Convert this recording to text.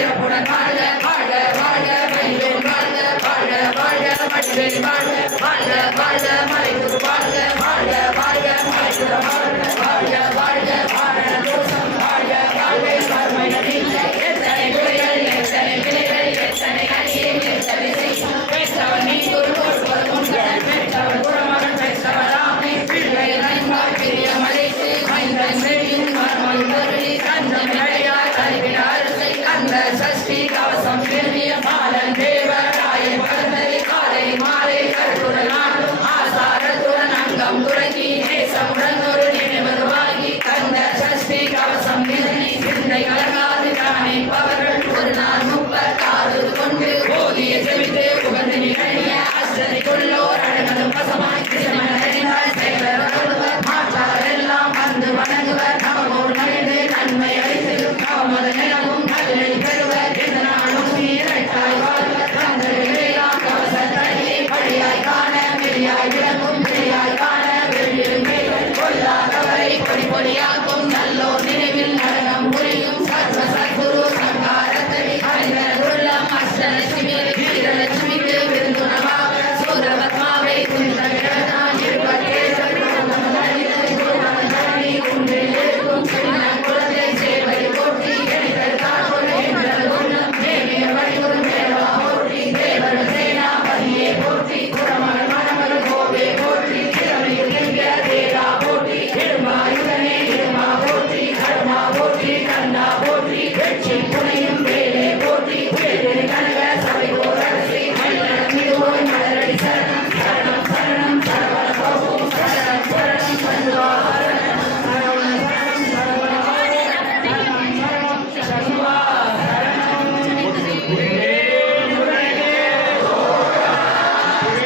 சிறப்புடன் வாழ வாழ வாழ வடிவேல் வாழ வாழ வாழ வடிவேல் வாழ வாழ வாழ